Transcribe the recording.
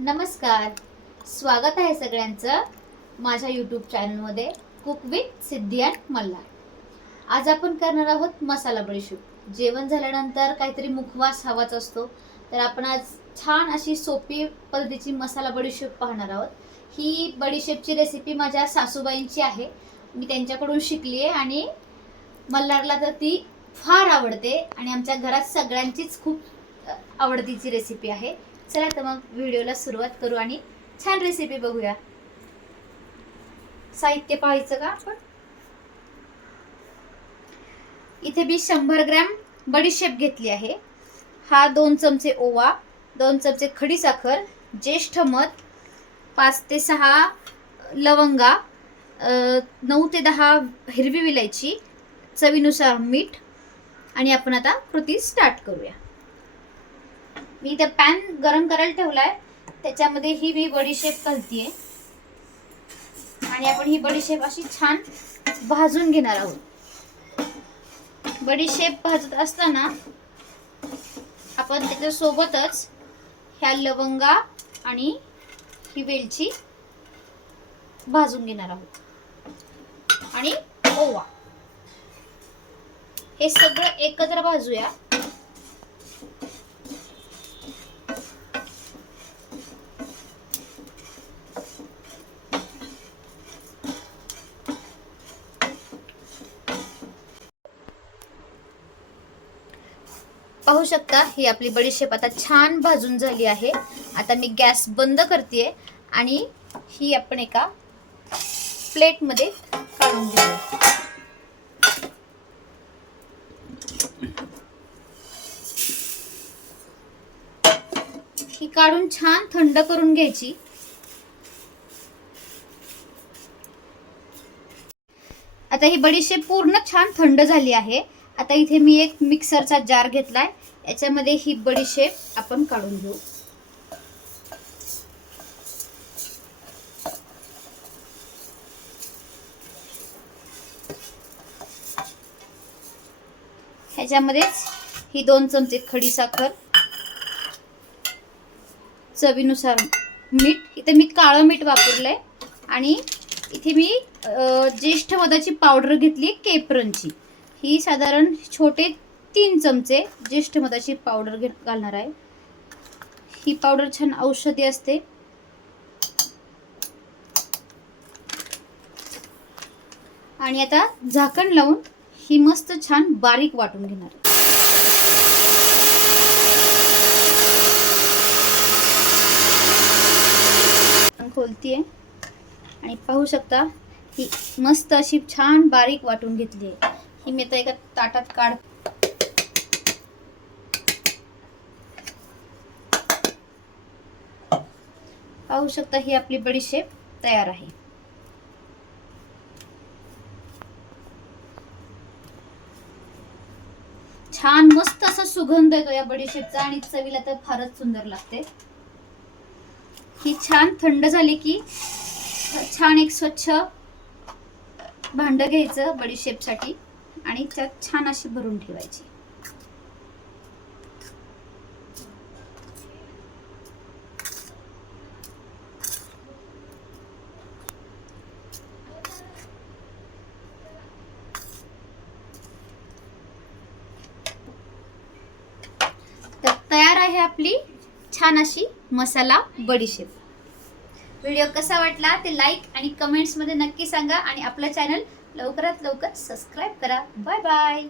नमस्कार. स्वागत आहे सगळ्यांचं माझ्या यूट्यूब चॅनलमध्ये cook with Siddhi and Malhar. आज आपण करणार आहोत मसाला बडीशेप जेवण झाल्यानंतर काहीतरी मुखवास हवाच असतो तर आपण आज छान अशी सोपी पद्धतीची मसाला बडीशेप पाहणार आहोत. ही बडीशेपची रेसिपी माझ्या सासूबाईंची आहे. मी त्यांच्याकडून शिकली आहे आणि मल्हारला तर ती फार आवडते आणि आमच्या घरात सगळ्यांचीच खूप आवडतीची रेसिपी आहे. चला तर मग व्हिडिओला सुरुवात करू आणि छान रेसिपी बघूया. साहित्य पाहायचं का आपण? इथे मी शंभर ग्रॅम बडीशेप घेतली आहे. हा दोन चमचे ओवा दोन चमचे खडी साखर ज्येष्ठ मध पाच ते सहा लवंगा नऊ ते दहा हिरवी विलायची चवीनुसार मीठ आणि आपण आता कृती स्टार्ट करूया. मी इथे पॅन गरम करायला ठेवलाय. त्याच्यामध्ये ही मी बडीशेप घालतीये. आणि आपण ही बडीशेप अशी छान भाजून घेणार आहोत. बडीशेप भाजत असताना आपण त्याच्यासोबतच ह्या लवंगा आणि ही वेलची भाजून घेणार आहोत. आणि ओवा. हे सगळं एकत्र भाजूया. पाहू शकता ही आपली बडीशेप आता छान भाजून झाली आहे. आता मी गॅस बंद करते आणि ही आपण एका प्लेटमध्ये काढून घेऊ ही काढून छान थंड करून घ्यायची. आता ही बडीशेप पूर्ण छान थंड झाली आहे. आता इथे मी एक मिक्सरचा जार घेतलाय. याच्यामध्ये ही बडीशेप आपण काढून घेऊ. ह्याच्यामध्येच ही दोन चमचे खडी साखर चवीनुसार मीठ. इथे मी काळं मीठ वापरलंय. आणि इथे मी ज्येष्ठ मधाची पावडर घेतली केपरनची ही साधारण छोटे तीन चमचे ज्येष्ठ मधाची पावडर घे घालणार आहे. ही पावडर छान औषधी असते. आणि आता झाकण लावून ही मस्त छान बारीक वाटून घेणार खोलतीये. आणि पाहू शकता ही मस्त अशी छान बारीक वाटून घेतली आहे ही मी तर एका ताटात काढ. पाहू शकता ही आपली बडीशेप तयार आहे. छान मस्त असा सुगंध येतो या बडीशेपचा आणि चवीला तर फारच सुंदर लागते. ही छान थंड झाली की छान एक स्वच्छ भांड घ्यायचं बडीशेपसाठी आणि त्यात छान अशी भरून ठेवायची. तर तयार आहे आपली छान अशी मसाला बडीशेप व्हिडिओ कसा वाटला ते लाईक आणि कमेंट्समध्ये नक्की सांगा आणि आपलं चॅनल लवकरात लवकर सबस्क्राईब करा. Bye bye.